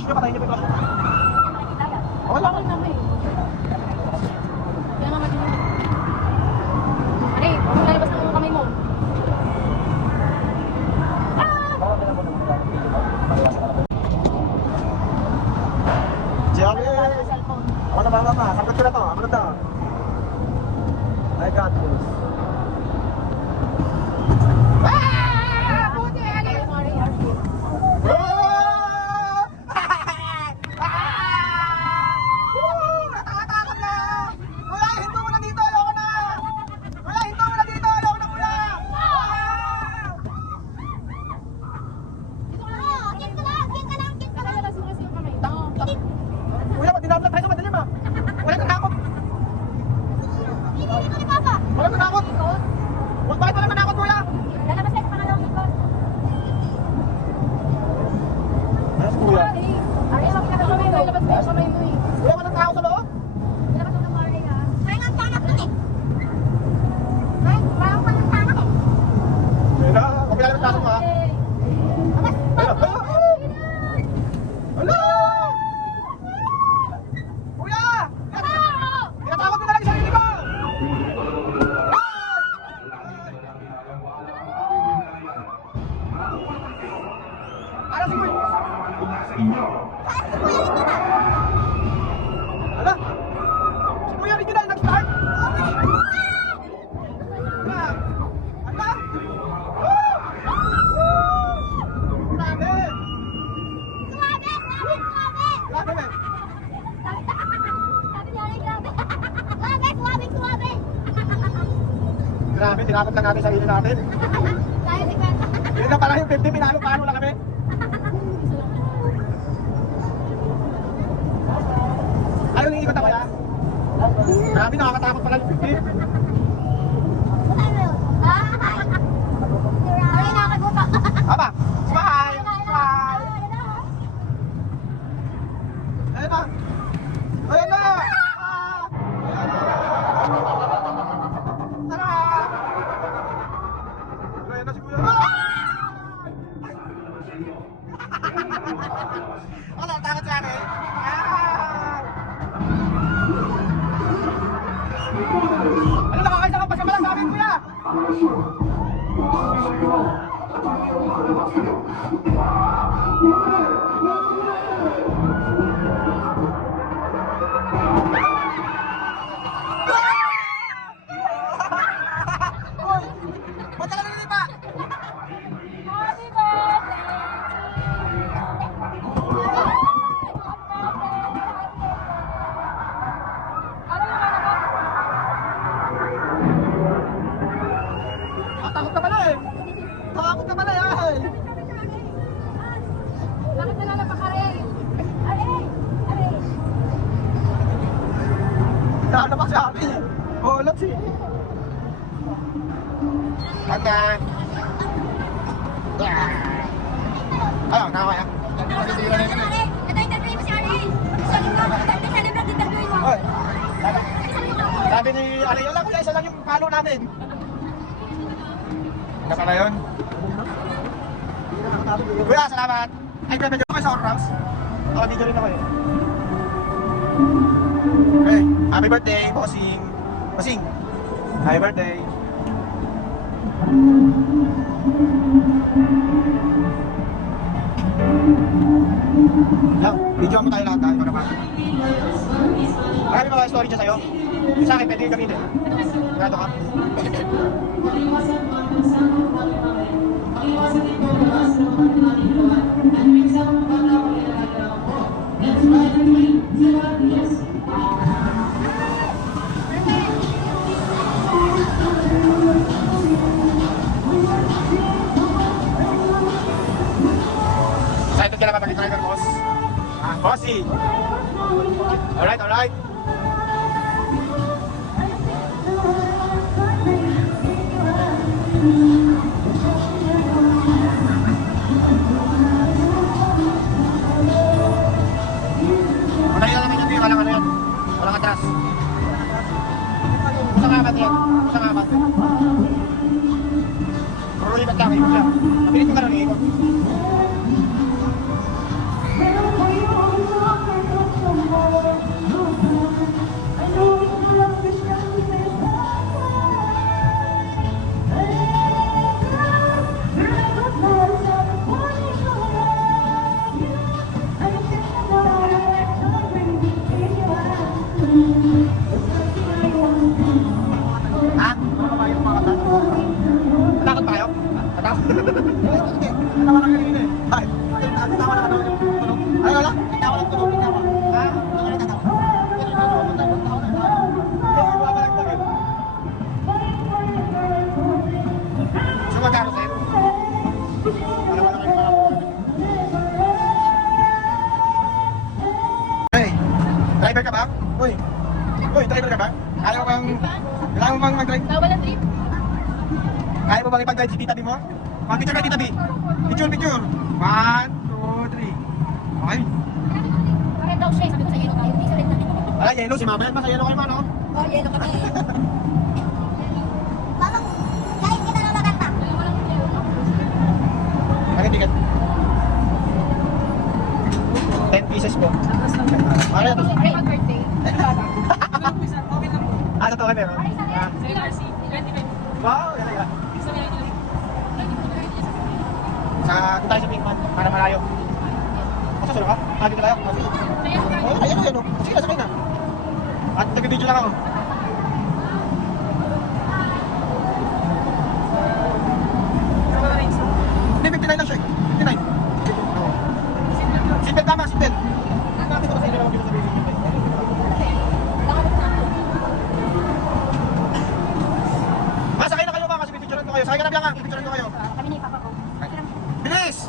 crush nyo, patayin nyo pa yung crush nyo. Okay lang. Kaya nga madilim. Aray, huwag lalabas ng kamay mo. Jerry! Ako na mama, sagot ko na to. Ako na to. I got this. Kuya, pag dinablat tayo sa madilim ah. Wala kang takot. Wala kang takot. Bakit wala kang takot, kuya? Lalabas tayo sa pangalawang ikot. Ayos, kuya. Aray, wag ka na kamay mo. Ilabas mo yung kamay mo eh. Kuya, walang tao sa loob? Ilabas mo ng kamay ha. Kaya nga ang tanak nun eh. Ay, parang walang tanak eh. Ayun na, huwag pinalabas tayo mo ha. Ayun na. Hala! Kuya! Tinatakot mo na lang yung sarili mo! Ano si Kuya? Hala! Si Kuya original nag-start? Hala! Hala! Grabe! Grabe, men! Grabe, tinakot lang natin sa sarili natin. Yun na pala yung 50, pinalo-palo lang kami. Ayaw yung ikot ako ya. Grabe, nakakatakot pala yung 50. Aba, smile! Smile! Ayun na! Ayun na! Tara! Ayun na si Kuya. Wala, takot sa akin. Ano, nakakaisa ka pa siya malang sabi, Kuya? Ba't ka nalilipa? Takot ka pala eh. Takot ka pala eh. Bakit nalalapak ka rin? Aray! Aray! Ano pa siya akin eh. Oh, let's see. Ata. Ayaw, nakakaya. Oy. Sabi ni Alay, yun lang, isa lang yung palo natin. Nasa na yun? Kuya, salamat. Ay, kuya, medyo kayo sa Orrams. Video rin ako eh. Okay, happy birthday, bossing. Bossing, happy birthday. Lang, video mo tayo lahat ha, ikaw naman. Marami mga story dyan sa'yo. Yung sa akin, pwede yung gamitin. Grado ka. Excited ka na ba mag-driver, boss? Bossy! Alright, alright. Madali lang naman yun, walang ano yan. Walang atras. Isang abat yan. Isang abat. Puro lipat lang, ikot lang. Mabilis mo ka lang, ikot. driver ka ba? Kaya mo bang mag-drive? Bawal ang trip. Kaya mo bang ipag-drive si Tita B mo? Picture ka, Tita B. Picture. 1, 2, 3. Okay. Bakit daw siya? Sabi ko sa yellow tayo. Hindi sa red namin. Wala, yellow. Si Mama yan pa sa yellow kayo man, oh. Oh, yellow kami. Parang kahit kita na maganda. Bakit ticket? 10 pieces po. Ano yan? Siyempre, birthday. Totoo ka meron? Wow, yan. Sa tayo sa Pinkman, para malayo. Masa solo ka? Dito tayo. Oh, ayan o. Sige na, sakay na. At nag-video lang ako. Hindi, 59 lang siya. 59. Oo. Seatbelt tama, seatbelt. Nakapit ko kasi yun lang dito sa basic seatbelt. Masakay na kayo ba kasi pipicturean ko kayo. Sakay ka na Bianca, pipicturean ko kayo. Kami ni Papa ko. Bilis!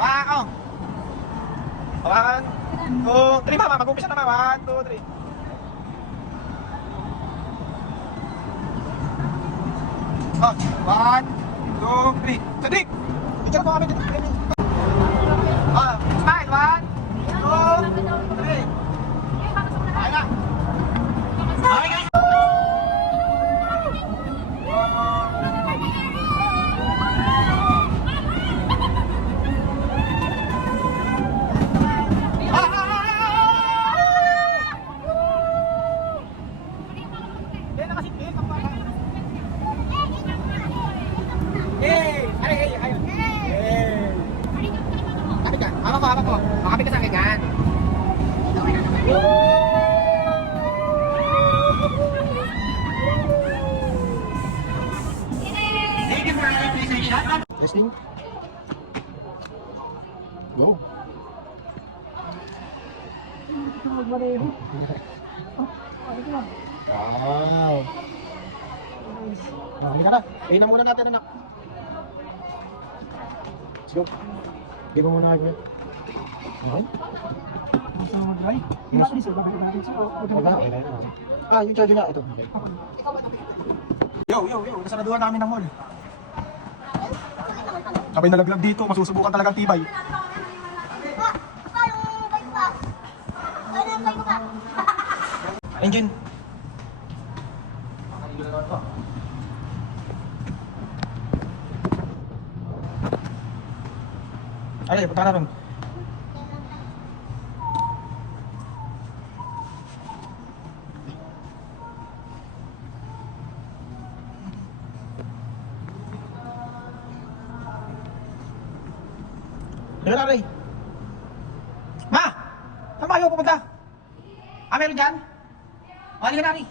Wow! 1, 2, 3 mama, mag-umpisa na mama. 1, 2, 3. Oh, 1, 2, 3. Cedric! Picture ko kami dito. Ah, smile. 1, 2, 3. Okay na. Okay guys. Hawak ko. Makapit ka sa akin yan. Testing. Go. Wow. Hindi ka na. Inan muna natin anak. Let's go. Give mo muna agad. Okay? Yung charger na. Ito. Yo. Nasaraduhan namin ng mall. Sabay nalaglag dito. Masusubukan talagang tibay. Engine. Ay, punta na ron. Dito na, Ray. Ma! Saan ba kayo pupunta? Ah, meron dyan? Halika na, Ray.